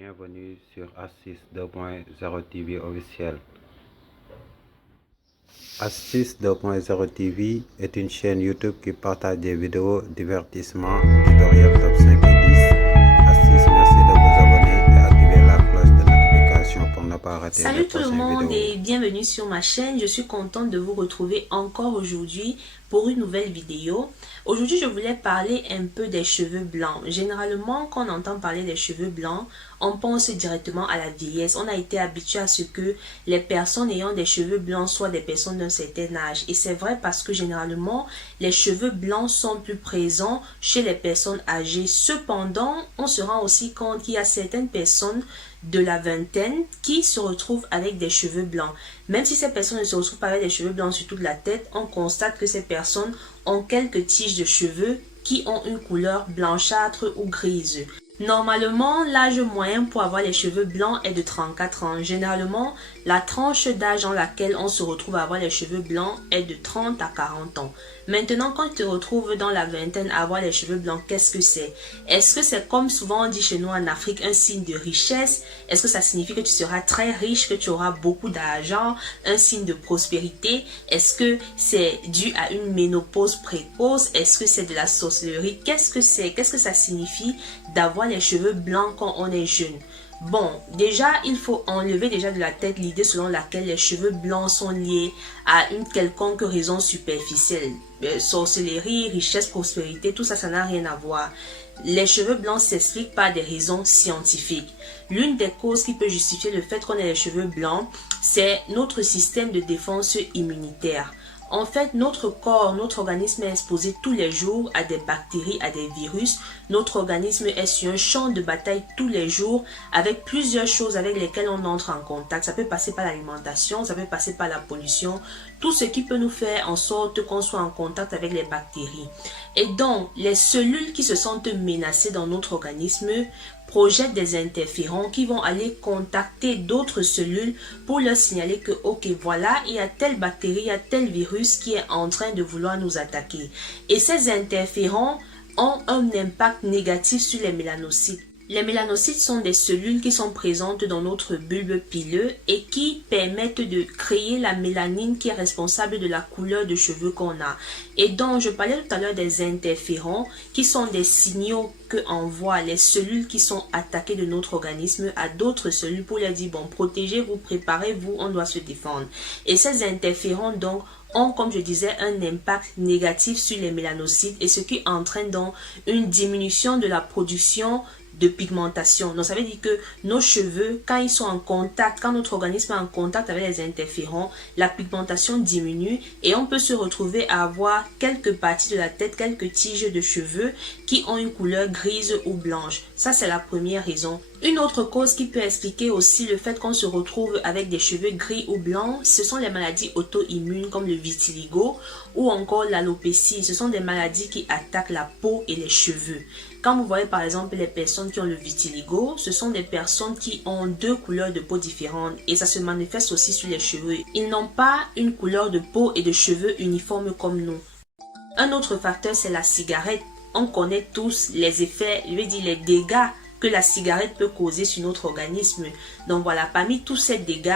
Bienvenue sur Astuce 2.0 TV officiel. Astuce 2.0 TV est une chaîne YouTube qui partage des vidéos, divertissements, tutoriels top 5 et 10. Astuce, merci de vous abonner et activer la cloche de notification pour ne pas rater les prochaines vidéos. Salut tout le monde et bienvenue sur ma chaîne. Je suis contente de vous retrouver encore aujourd'hui pour une nouvelle vidéo. Aujourd'hui, je voulais parler un peu des cheveux blancs. Généralement, quand on entend parler des cheveux blancs, on pense directement à la vieillesse. On a été habitué à ce que les personnes ayant des cheveux blancs soient des personnes d'un certain âge. Et c'est vrai parce que généralement, les cheveux blancs sont plus présents chez les personnes âgées. Cependant, on se rend aussi compte qu'il y a certaines personnes de la vingtaine qui se retrouvent avec des cheveux blancs. Même si ces personnes ne se retrouvent pas avec des cheveux blancs sur toute la tête, on constate que ces personnes ont quelques tiges de cheveux qui ont une couleur blanchâtre ou grise. Normalement, l'âge moyen pour avoir les cheveux blancs est de 34 ans. Généralement, la tranche d'âge dans laquelle on se retrouve à avoir les cheveux blancs est de 30 à 40 ans. Maintenant, quand tu te retrouves dans la vingtaine à avoir les cheveux blancs, qu'est-ce que c'est? Est-ce que c'est, comme souvent on dit chez nous en Afrique, un signe de richesse? Est-ce que ça signifie que tu seras très riche, que tu auras beaucoup d'argent, un signe de prospérité? Est-ce que c'est dû à une ménopause précoce? Est-ce que c'est de la sorcellerie? Qu'est-ce que c'est? Qu'est-ce que ça signifie d'avoir les cheveux blancs quand on est jeune? Bon, déjà, il faut enlever déjà de la tête l'idée selon laquelle les cheveux blancs sont liés à une quelconque raison superficielle. Sorcellerie, richesse, prospérité, tout ça, ça n'a rien à voir. Les cheveux blancs s'expliquent par des raisons scientifiques. L'une des causes qui peut justifier le fait qu'on ait les cheveux blancs, c'est notre système de défense immunitaire. En fait, notre corps, notre organisme est exposé tous les jours à des bactéries, à des virus. Notre organisme est sur un champ de bataille tous les jours avec plusieurs choses avec lesquelles on entre en contact. Ça peut passer par l'alimentation, ça peut passer par la pollution, tout ce qui peut nous faire en sorte qu'on soit en contact avec les bactéries. Et donc, les cellules qui se sentent menacées dans notre organisme projettent des interférons qui vont aller contacter d'autres cellules pour leur signaler que, ok, voilà, il y a telle bactérie, il y a tel virus qui est en train de vouloir nous attaquer. Et ces interférons ont un impact négatif sur les mélanocytes. Les mélanocytes sont des cellules qui sont présentes dans notre bulbe pileux et qui permettent de créer la mélanine qui est responsable de la couleur de cheveux qu'on a. Et donc, je parlais tout à l'heure des interférons qui sont des signaux que envoient les cellules qui sont attaquées de notre organisme à d'autres cellules pour leur dire, bon, protégez-vous, préparez-vous, on doit se défendre. Et ces interférons, donc, ont, comme je disais, un impact négatif sur les mélanocytes et ce qui entraîne donc une diminution de la production de pigmentation. Donc ça veut dire que nos cheveux, quand ils sont en contact, quand notre organisme est en contact avec les interférons, la pigmentation diminue et on peut se retrouver à avoir quelques parties de la tête, quelques tiges de cheveux qui ont une couleur grise ou blanche. Ça, c'est la première raison. Une autre cause qui peut expliquer aussi le fait qu'on se retrouve avec des cheveux gris ou blancs, ce sont les maladies auto-immunes comme le vitiligo ou encore l'alopécie. Ce sont des maladies qui attaquent la peau et les cheveux. Quand vous voyez par exemple les personnes qui ont le vitiligo, ce sont des personnes qui ont deux couleurs de peau différentes et ça se manifeste aussi sur les cheveux. Ils n'ont pas une couleur de peau et de cheveux uniformes comme nous. Un autre facteur, c'est la cigarette. On connaît tous les effets, je veux dire les dégâts que la cigarette peut causer sur notre organisme. Donc voilà, parmi tous ces dégâts,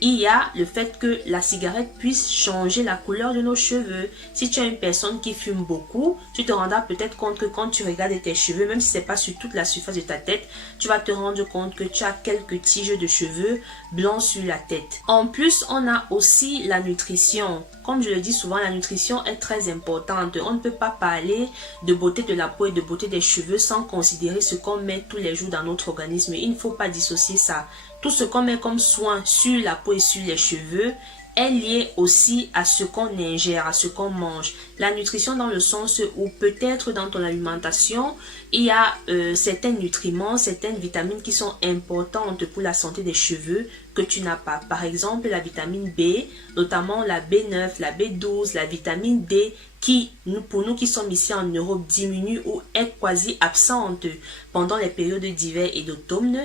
il y a le fait que la cigarette puisse changer la couleur de nos cheveux. Si tu es une personne qui fume beaucoup, tu te rendras peut-être compte que quand tu regardes tes cheveux, même si ce n'est pas sur toute la surface de ta tête, tu vas te rendre compte que tu as quelques tiges de cheveux blancs sur la tête. En plus, on a aussi la nutrition. Comme je le dis souvent, la nutrition est très importante. On ne peut pas parler de beauté de la peau et de beauté des cheveux sans considérer ce qu'on met tous les jours dans notre organisme. Il ne faut pas dissocier ça. Tout ce qu'on met comme soin sur la peau et sur les cheveux est lié aussi à ce qu'on ingère, à ce qu'on mange. La nutrition dans le sens où peut-être dans ton alimentation, il y a certains nutriments, certaines vitamines qui sont importantes pour la santé des cheveux que tu n'as pas. Par exemple, la vitamine B, notamment la B9, la B12, la vitamine D qui, pour nous qui sommes ici en Europe, diminue ou est quasi absente pendant les périodes d'hiver et d'automne.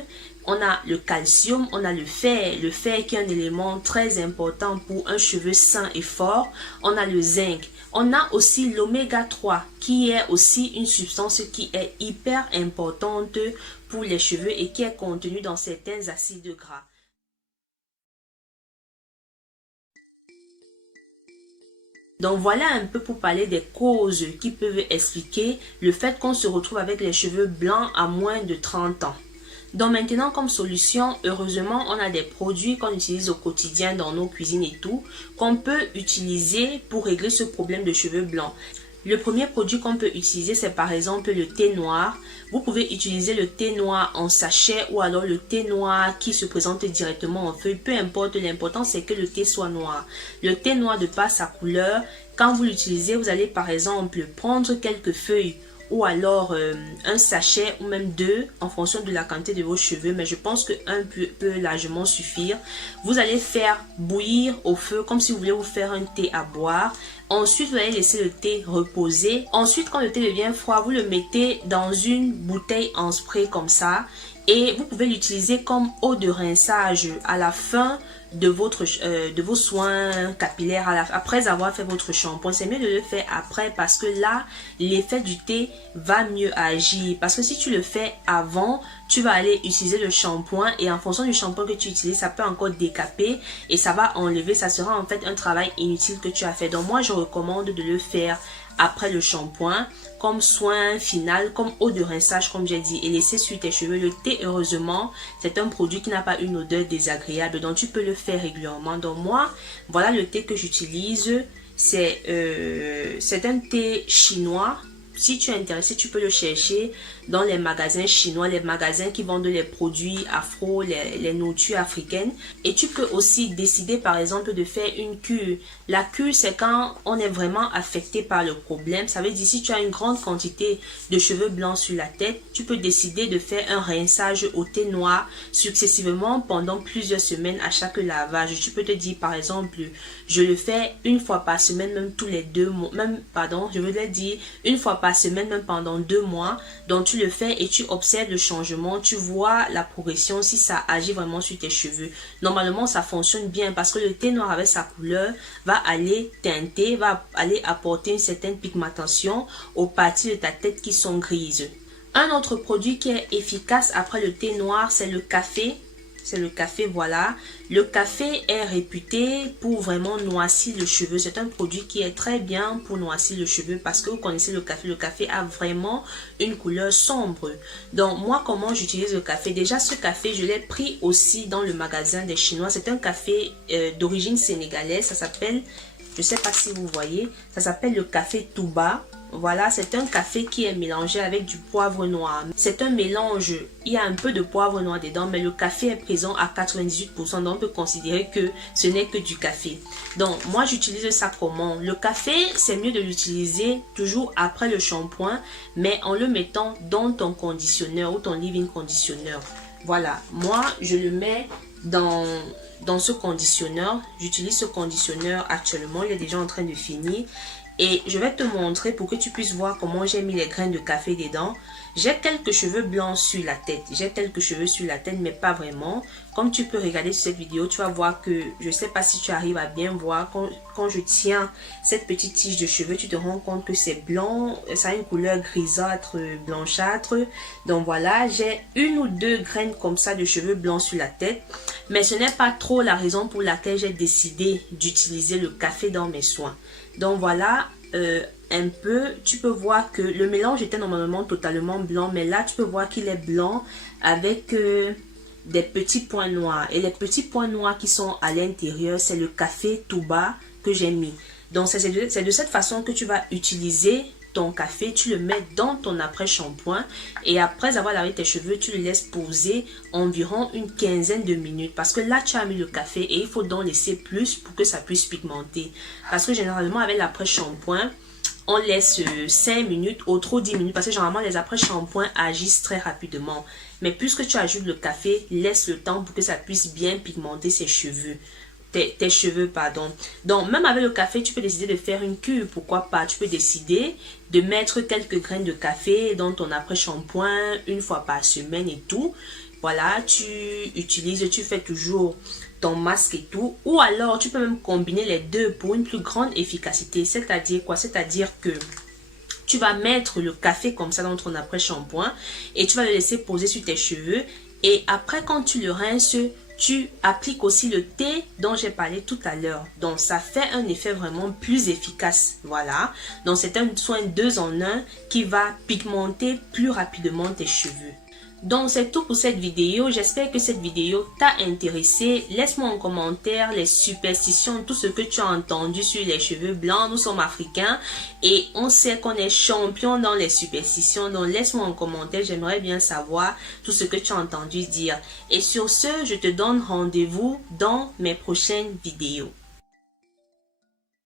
On a le calcium, on a le fer qui est un élément très important pour un cheveu sain et fort. On a le zinc. On a aussi l'oméga 3 qui est aussi une substance qui est hyper importante pour les cheveux et qui est contenue dans certains acides gras. Donc voilà un peu pour parler des causes qui peuvent expliquer le fait qu'on se retrouve avec les cheveux blancs à moins de 30 ans. Donc maintenant comme solution, heureusement on a des produits qu'on utilise au quotidien dans nos cuisines et tout, qu'on peut utiliser pour régler ce problème de cheveux blancs. Le premier produit qu'on peut utiliser, c'est par exemple le thé noir. Vous pouvez utiliser le thé noir en sachet ou alors le thé noir qui se présente directement en feuille. Peu importe, l'important c'est que le thé soit noir. Le thé noir, de par sa couleur, quand vous l'utilisez, vous allez par exemple prendre quelques feuilles ou alors un sachet ou même deux en fonction de la quantité de vos cheveux, mais je pense qu'un peut largement suffire. Vous allez faire bouillir au feu comme si vous voulez vous faire un thé à boire. Ensuite, vous allez laisser le thé reposer. Ensuite, quand le thé devient froid, vous le mettez dans une bouteille en spray comme ça. Et vous pouvez l'utiliser comme eau de rinçage à la fin de vos soins capillaires, après avoir fait votre shampoing. C'est mieux de le faire après parce que là, l'effet du thé va mieux agir. Parce que si tu le fais avant, tu vas aller utiliser le shampoing et en fonction du shampoing que tu utilises, ça peut encore décaper et ça va enlever. Ça sera en fait un travail inutile que tu as fait. Donc moi, je recommande de le faire après le shampoing, comme soin final, comme eau de rinçage, comme j'ai dit, et laisser sur tes cheveux. Le thé, heureusement, c'est un produit qui n'a pas une odeur désagréable, donc tu peux le faire régulièrement. Donc moi, voilà le thé que j'utilise. C'est un thé chinois. Si tu es intéressé, tu peux le chercher dans les magasins chinois, les magasins qui vendent les produits afro, les nourritures africaines. Et tu peux aussi décider par exemple de faire une cure. La cure, c'est quand on est vraiment affecté par le problème. Ça veut dire si tu as une grande quantité de cheveux blancs sur la tête, tu peux décider de faire un rinçage au thé noir successivement pendant plusieurs semaines à chaque lavage. Tu peux te dire par exemple, je le fais une fois par semaine, même tous les 2 mois, je voulais dire une fois par semaine, même pendant 2 mois. Donc tu le fais et tu observes le changement, tu vois la progression, si ça agit vraiment sur tes cheveux. Normalement ça fonctionne bien parce que le thé noir avec sa couleur va aller teinter, va aller apporter une certaine pigmentation aux parties de ta tête qui sont grises. Un autre produit qui est efficace après le thé noir, c'est le café. C'est le café, voilà. Le café est réputé pour vraiment noircir le cheveu. C'est un produit qui est très bien pour noircir le cheveu parce que vous connaissez le café. Le café a vraiment une couleur sombre. Donc moi, comment j'utilise le café? Déjà, ce café, je l'ai pris aussi dans le magasin des Chinois. C'est un café d'origine sénégalaise. Ça s'appelle, je ne sais pas si vous voyez, ça s'appelle le café Touba. Voilà, c'est un café qui est mélangé avec du poivre noir. C'est un mélange, il y a un peu de poivre noir dedans, mais le café est présent à 98%, donc on peut considérer que ce n'est que du café. Donc, moi j'utilise ça comment? Le café, c'est mieux de l'utiliser toujours après le shampoing, mais en le mettant dans ton conditionneur ou ton leave-in conditionneur. Voilà, moi je le mets dans ce conditionneur. J'utilise ce conditionneur actuellement, il est déjà en train de finir. Et je vais te montrer pour que tu puisses voir comment j'ai mis les graines de café dedans. J'ai quelques cheveux blancs sur la tête. J'ai quelques cheveux sur la tête, mais pas vraiment. Comme tu peux regarder sur cette vidéo, tu vas voir que, je ne sais pas si tu arrives à bien voir, quand je tiens cette petite tige de cheveux, tu te rends compte que c'est blanc. Ça a une couleur grisâtre, blanchâtre. Donc voilà, j'ai 1 ou 2 graines comme ça de cheveux blancs sur la tête. Mais ce n'est pas trop la raison pour laquelle j'ai décidé d'utiliser le café dans mes soins. Donc voilà, un peu, tu peux voir que le mélange était normalement totalement blanc, mais là tu peux voir qu'il est blanc avec des petits points noirs. Et les petits points noirs qui sont à l'intérieur, c'est le café Touba que j'ai mis. Donc c'est de cette façon que tu vas utiliser ton café, tu le mets dans ton après-shampoing et après avoir lavé tes cheveux, tu le laisses poser environ une quinzaine de minutes parce que là tu as mis le café et il faut donc laisser plus pour que ça puisse pigmenter. Parce que généralement avec l'après-shampoing, on laisse 5 minutes ou trop 10 minutes parce que généralement les après-shampoings agissent très rapidement. Mais puisque tu ajoutes le café, laisse le temps pour que ça puisse bien pigmenter ses cheveux. Tes cheveux, pardon. Donc, même avec le café, tu peux décider de faire une cure. Pourquoi pas? Tu peux décider de mettre quelques graines de café dans ton après-shampoing 1 fois par semaine et tout. voilà, tu fais toujours ton masque et tout, ou alors tu peux même combiner les deux pour une plus grande efficacité. C'est-à-dire quoi? C'est-à-dire que tu vas mettre le café comme ça dans ton après-shampoing et tu vas le laisser poser sur tes cheveux. Et après, quand tu le rinces, tu appliques aussi le thé dont j'ai parlé tout à l'heure. Donc, ça fait un effet vraiment plus efficace. Voilà. Donc, c'est un soin 2 en 1 qui va pigmenter plus rapidement tes cheveux. Donc c'est tout pour cette vidéo. J'espère que cette vidéo t'a intéressé. Laisse-moi en commentaire les superstitions, tout ce que tu as entendu sur les cheveux blancs. Nous sommes africains et on sait qu'on est champion dans les superstitions. Donc laisse-moi en commentaire. J'aimerais bien savoir tout ce que tu as entendu dire. Et sur ce, je te donne rendez-vous dans mes prochaines vidéos.